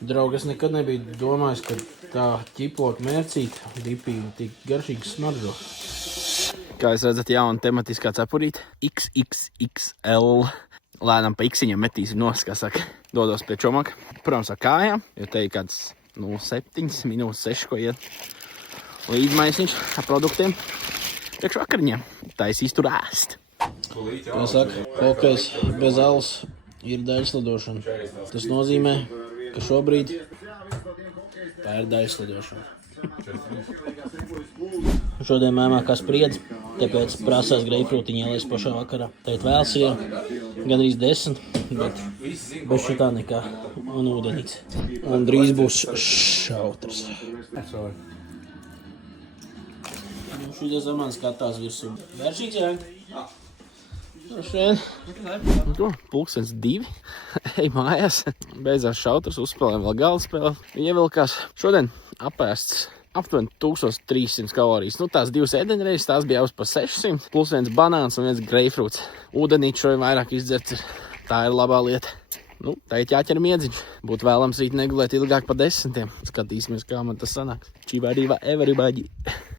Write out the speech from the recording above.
Draugi, es nekad nebiju domājis, ka tā ķiplot mērcīta dipīga tik garšīgi smaržo. Kā jūs redzat, jauna tematiskā cepurīte. XXXL. Lēnām pa iksiņiem metīsim nos, kā saka. Dodos pie čomaka. Protams, ar kājām, jo te ir kāds 0,7 minūtes 6, ko iet. Līdzmaisiņš ar produktiem. Priekš vakariņiem. Taisīs tur ēst. Kā saka, hokejs bez alus ir daļslidošana. Tas nozīmē, ka šobrīd tā ir daļslidošana. Šodien mēmā kā spriedz, tāpēc prasās greipfrūtiņu ielēs pašā vakarā. Tagad vēls ir gandrīz 10, bet bez šitā nekā un ūdenīts. Un drīz būs šautrs. Šitie zamani skatās virsū. Vēršīgs, jā? Pulkstens 2. Ej mājās. Beidzās šautrs, uzspēlējām vēl galda spēli. Ievilkās. Šodien apēsts aptuveni 1300 kalorijas. Tās 2 ēdeņreizes, tās bija jau pa 600, plus 1 banāns un 1 greipfrūts. Ūdenīt šodien vairāk izdzerts. Tā ir labā lieta. Tagad jāķer miedziņš. Būtu vēlams rīt negulēt ilgāk pa 10. Skatīsimies, kā man tas sanāks. Čībā rīvā everybody.